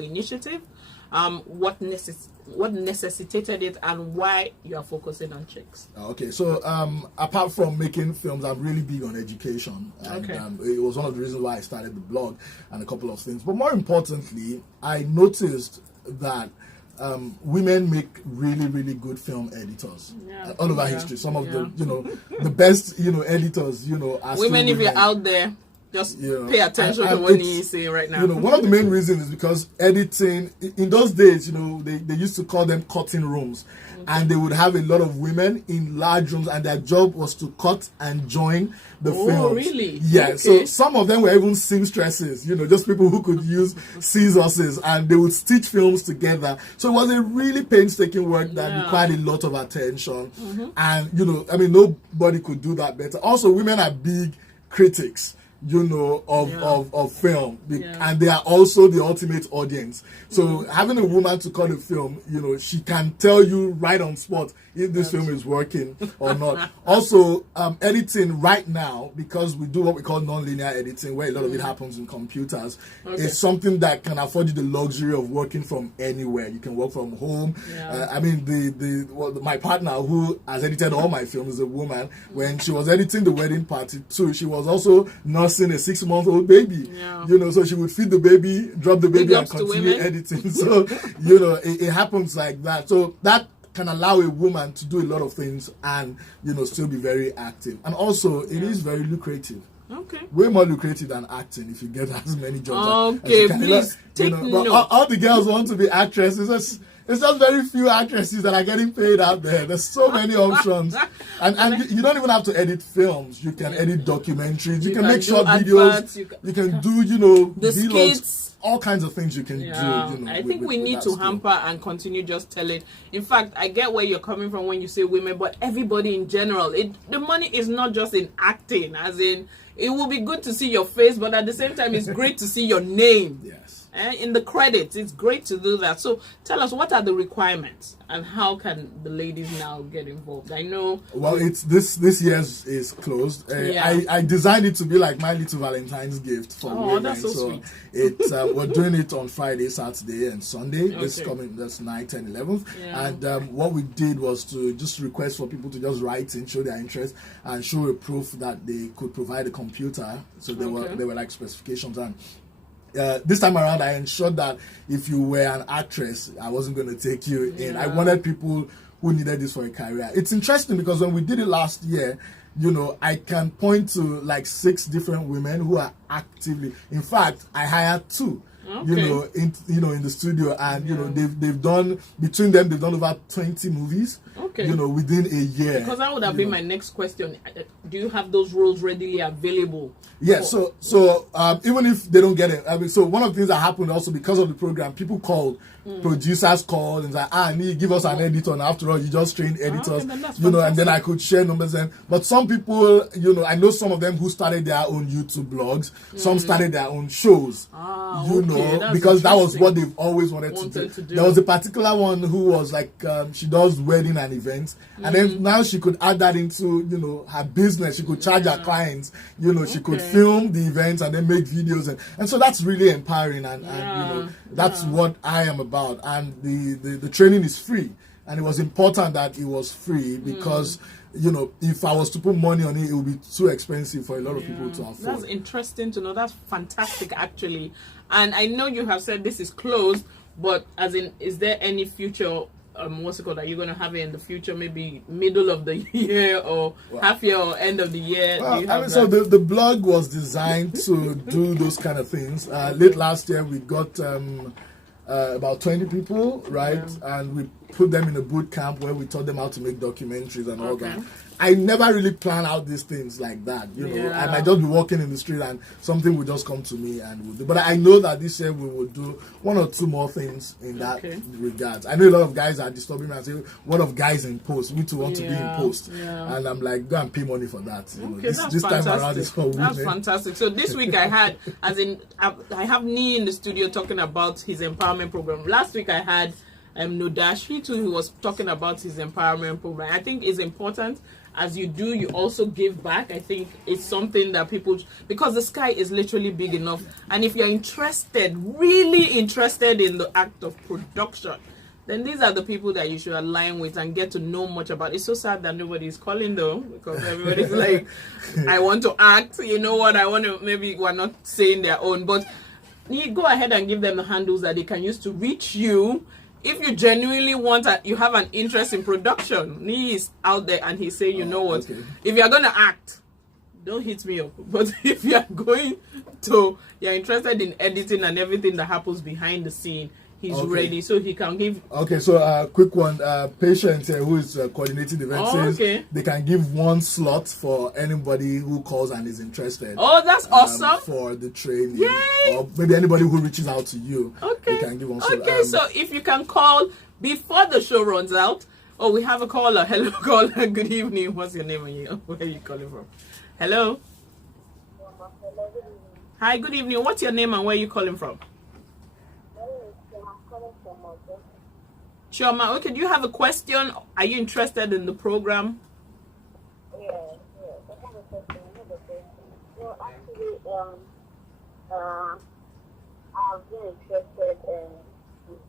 initiative, what necessitated it, and why you are focusing on Chics. Okay, so apart from making films, I'm really big on education. And, it was one of the reasons why I started the blog and a couple of things. But more importantly, I noticed that women make really, really good film editors all over history. Some of the, the best, editors, are women. If you're out there, just pay attention to what Niyi is saying right now. One of the main reasons is because editing, in those days, they used to call them cutting rooms. And they would have a lot of women in large rooms, and their job was to cut and join the films. Oh, really? Yeah, okay. So some of them were even seamstresses, just people who could use scissors, and they would stitch films together. So it was a really painstaking work that required a lot of attention. And, nobody could do that better. Also, women are big critics. Of film, and they are also the ultimate audience. So having a woman to cut a film, she can tell you right on spot if this film is working or not. Also, editing right now, because we do what we call non-linear editing, where a lot of it happens in computers, is something that can afford you the luxury of working from anywhere. You can work from home. My partner, who has edited all my films, is a woman. When she was editing The Wedding Party 2, she was also nursing a 6-month-old baby. So she would feed the baby, drop the baby, and continue editing. So it happens like that. So that can allow a woman to do a lot of things and still be very active. And also it is very lucrative. Okay. Way more lucrative than acting if you get as many jobs as you can. Please take note. All the girls want to be actresses. It's just very few actresses that are getting paid out there. There's so many options. And you don't even have to edit films. You can edit documentaries. You can make short videos. You can do, the vlogs. skits. All kinds of things you can do. I think we need to hamper and continue just telling. In fact, I get where you're coming from when you say women, but everybody in general. The money is not just in acting, as in, it will be good to see your face, but at the same time, it's great to see your name. Yes. In the credits. It's great to do that. So tell us, what are the requirements and how can the ladies now get involved? I know. Well, it's this year's is closed. I designed it to be like my little Valentine's gift for women. That's so sweet. It's we're doing it on Friday, Saturday, and Sunday. That's 9th and 11th. And what we did was to just request for people to just write in, show their interest, and show a proof that they could provide a computer. So there were like specifications, and this time around, I ensured that if you were an actress, I wasn't going to take you in. I wanted people who needed this for a career. It's interesting because when we did it last year, I can point to like 6 different women who are actively. In fact, I hired 2. In the studio, and they've done, between them, they've done over 20 movies. Within a year. Because that would have been my next question. Do you have those roles readily available? Yeah. So even if they don't get it, so one of the things that happened also because of the program, people called. Producers called and said, Niyi, give us an editor. And after all, you just trained editors, and then I could share numbers. But some people, I know some of them who started their own YouTube blogs. Some started their own shows, because that was what they've always wanted to do. There was a particular one who was like, she does wedding and events. And then now she could add that into, her business. She could charge her clients, she could film the events and then make videos. And so that's really empowering. And that's what I am about. And the training is free, and it was important that it was free because if I was to put money on it, it would be too expensive for a lot of people to afford. That's interesting to know. That's fantastic, actually. And I know you have said this is closed, but as in, is there any future? What's it called? Are you going to have it in the future? Maybe middle of the year or half year or end of the year? So the blog was designed to do those kind of things. Late last year, we got about 20 people, right? And we put them in a boot camp where we taught them how to make documentaries and all that. I never really plan out these things like that. I might just be walking in the street and something will just come to me and we'll do. But I know that this year we will do 1 or 2 more things in that regard. I know a lot of guys are disturbing me and saying, what of guys in post? We too want to be in post. And I'm like, go and pay money for that. This time around is for women. That's fantastic. So this week I had, I have Niyi in the studio talking about his empowerment program. Last week I had Nodashi too, who was talking about his empowerment program. I think it's important. as you do, you also give back. I think it's something that people, because the sky is literally big enough, and if you're interested, really interested in the act of production, then these are the people that you should align with and get to know much about. It's so sad that nobody's calling though, because everybody's like, I want to act, you know what, I want to, maybe we're not saying their own, but you go ahead and give them the handles that they can use to reach you. If you genuinely want, you have an interest in production. Niyi is out there and he's saying, you know what, if you're going to act, don't hit me up. But if you're you're interested in editing and everything that happens behind the scene, he's ready, so he can give. Okay, so quick one. Patient who is coordinating the event says they can give one slot for anybody who calls and is interested. Oh, that's awesome. For the training. Yay! Or maybe anybody who reaches out to you. Okay. They can give one slot. Okay, so if you can call before the show runs out. Oh, we have a caller. Hello, caller. Good evening. What's your name and where are you calling from? Hello. Hi, good evening. What's your name and where are you calling from? Chioma, okay, do you have a question? Are you interested in the program? Yeah, I have a question. Well, actually, I've been interested in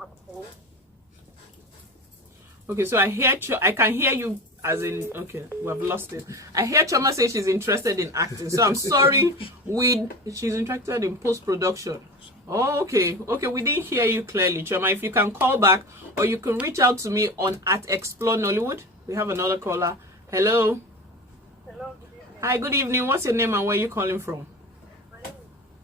acting. Okay, so I can hear you as in, okay, we have lost it. I hear Chioma say she's interested in acting, so I'm sorry, she's interested in post-production. Oh, okay, we didn't hear you clearly, Chioma. If you can call back, or you can reach out to me on @Xplore Nollywood. We have another caller. Hello. Hello, good evening. Hi, good evening. What's your name and where are you calling from? My name is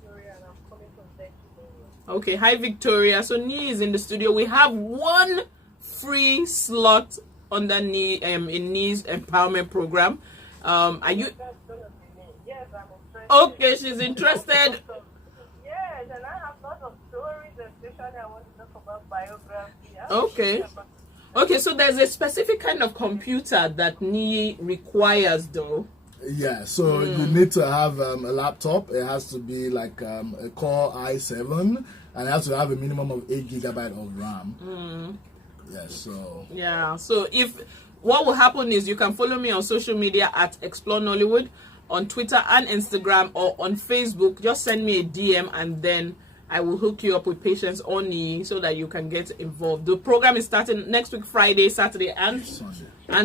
Victoria and I'm calling from Xplore. Okay, hi Victoria. So Niyi is in the studio. We have one free slot under Niyi in Niyi's empowerment program. Are you? That's gonna be me. Yes, I'm interested. Okay, she's interested. Yes, and I have lots of stories, especially I want to talk about biography. Okay, so there's a specific kind of computer that Niyi requires though. Yeah, so you need to have a laptop. It has to be like a Core i7, and it has to have a minimum of 8 GB of RAM. So if what will happen is you can follow me on social media @Xplore Nollywood on Twitter and Instagram, or on Facebook. Just send me a DM and then I will hook you up with Patience on Niyi so that you can get involved. The program is starting next week, Friday, Saturday, and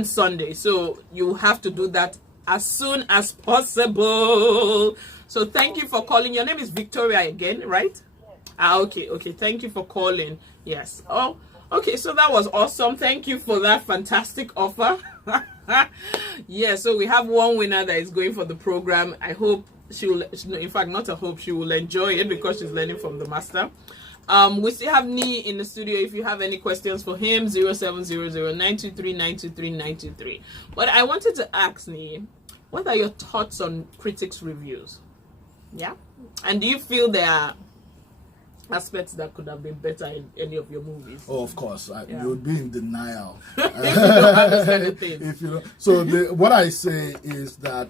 Sunday. So you have to do that as soon as possible. So thank you for calling. Your name is Victoria again, right? Okay. Thank you for calling. Yes. Oh, okay. So that was awesome. Thank you for that fantastic offer. Yeah. So we have one winner that is going for the program. I hope she will. In fact, not a hope. She will enjoy it because she's learning from the master. We still have Niyi in the studio. If you have any questions for him, 0700-923-923-923. But I wanted to ask Niyi, what are your thoughts on critics' reviews? Yeah, and do you feel there are aspects that could have been better in any of your movies? Oh, of course. You would be in denial. If you don't understand the thing. If you don't. So what I say is that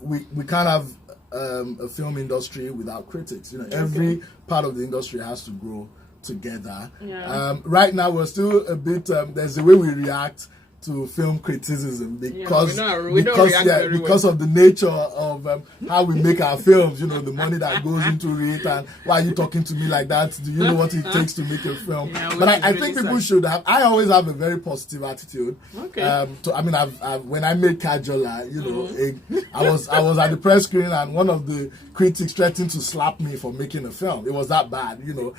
we can't have a film industry without critics. You know, every part of the industry has to grow together. Yeah. Right now, we're still a bit. There's a way we react to film criticism because of the nature of how we make our films. You know, the money that goes into it, and why are you talking to me like that? Do you know what it takes to make a film? But I think people should have. I always have a very positive attitude. When I made Kajola, you know, I was at the press screening and one of the critics threatened to slap me for making a film. It was that bad, you know.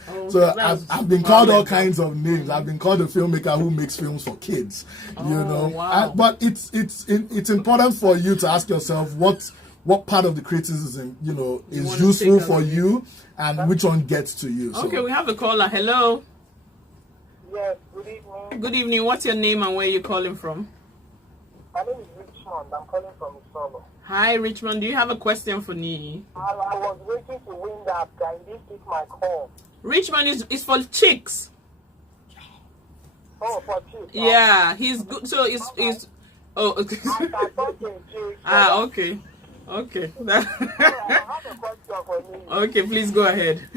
I've been called all kinds of names. I've been called a filmmaker who makes films for kids. You know, but it's important for you to ask yourself what part of the criticism, you know, is useful for you and which one gets to you. Okay, we have a caller. Hello. Yes, good evening. Good evening. What's your name and where are you calling from? My name is Richmond. I'm calling from Solo. Hi, Richmond. Do you have a question for Niyi? I was waiting to win that. I didn't pick my call. Richmond is for Chics. Oh, for Chics. Yeah, he's good. So it's oh, okay. Okay. Okay. I have a question for me. Okay, please go ahead.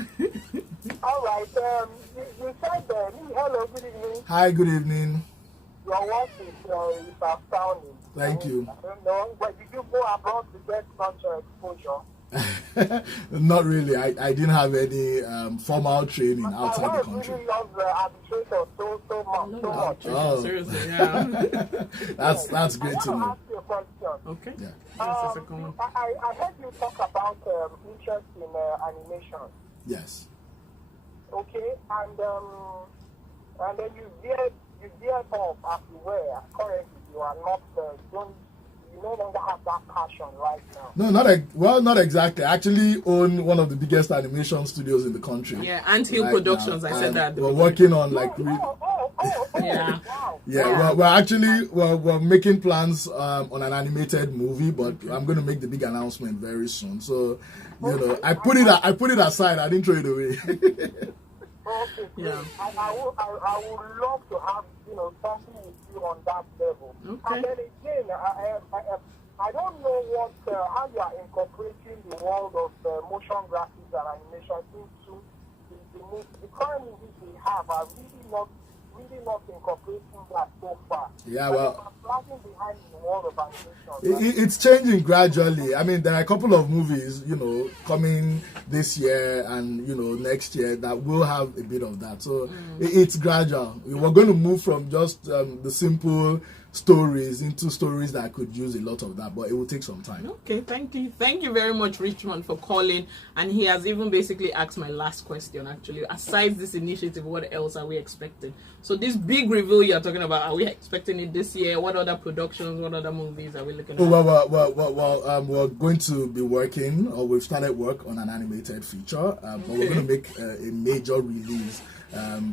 All right. You said hello, good evening. Hi, good evening. Your work is astounding. Thank you. I don't know, but did you go abroad to get such exposure? Not really. I didn't have any formal training outside the country. I really love arbitration so much. Oh. Seriously, yeah. That's great to I want to know. ask you a question. Okay. Yeah. That's the second one. I heard you talk about interest in animation. Yes. Okay, and then you veered off as you were. Currently, you are not. You no longer have that passion right now. No, not exactly. I actually own one of the biggest animation studios in the country. Yeah, Ant Hill right Productions. now. I said that. We're working on like. Yeah. Wow. Yeah, we're making plans on an animated movie, but I'm going to make the big announcement very soon. So, I put it aside. I didn't throw it away. Okay, Yeah. I would love to have something with you on that level. Okay. And then again, I don't know how you are incorporating the world of motion graphics and animation into the movie. The current movies we have are really not incorporating that so far. Yeah, well, I'm lagging behind in the world of animation. it's changing gradually. I mean, there are a couple of movies, coming this year and next year that will have a bit of that. So it's gradual. We're going to move from just the simple stories into stories that could use a lot of that, but it will take some time. Okay, thank you very much, Richmond, for calling. And he has even basically asked my last question, actually. Aside this initiative, what else are we expecting? So this big reveal you're talking about, are we expecting it this year? What other productions, what other movies are we looking at? Well, we're going to be working, or we've started work on an animated feature, but we're going to make a major release,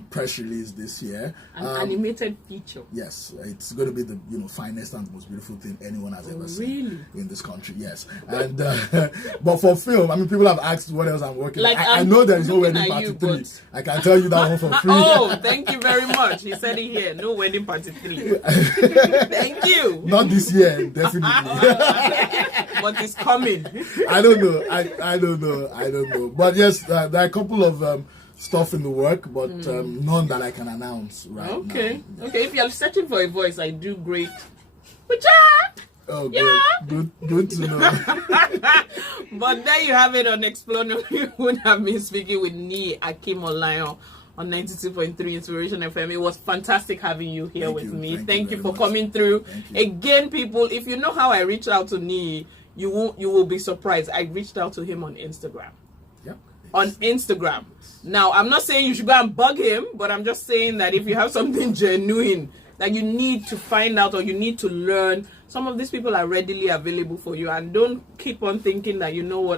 press release this year. An animated feature? Yes, it's going to be the finest and most beautiful thing anyone has ever seen in this country. Yes, and but for film, I mean, people have asked what else I'm working. Like, I know there is no Wedding Party 3. I can tell you that one for free. Oh, thank you very much. He said it here. No Wedding Party 3. Thank you. Not this year, definitely. But it's coming. I don't know. I don't know. But yes, there are a couple of stuff in the work, but none that I can announce right now. Okay. If you're searching for a voice, I do great. Oh, good to know. But there you have it on Xplore. You would have been speaking with Niyi Akinmolayan on 92.3 Inspiration FM. It was fantastic having you here with me. Thank you for coming through. Again, people, if you know how I reached out to Niyi, you will be surprised. I reached out to him on Instagram. Yep. On Instagram. Now, I'm not saying you should go and bug him, but I'm just saying that if you have something genuine that you need to find out or you need to learn, some of these people are readily available for you. And don't keep on thinking that,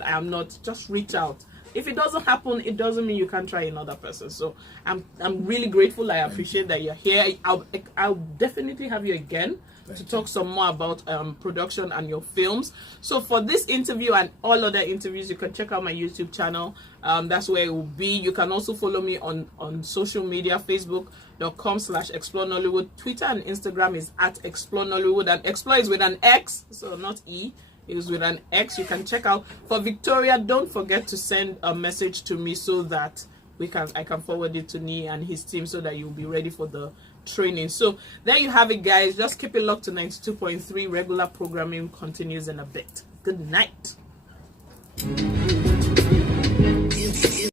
I'm not. Just reach out. If it doesn't happen, it doesn't mean you can't try another person. So I'm really grateful. I appreciate that you're here. I'll definitely have you again to talk some more about production and your films. So for this interview and all other interviews, you can check out my YouTube channel. That's where it will be. You can also follow me on social media, facebook.com/Xplore Nollywood. Twitter and Instagram is @Xplore Nollywood. And Explore is with an X, so not E. It is with an X. You can check out. For Victoria, don't forget to send a message to me so that I can forward it to Niyi and his team so that you'll be ready for the training. So there you have it, guys. Just keep it locked to 92.3. Regular programming continues in a bit. Good night.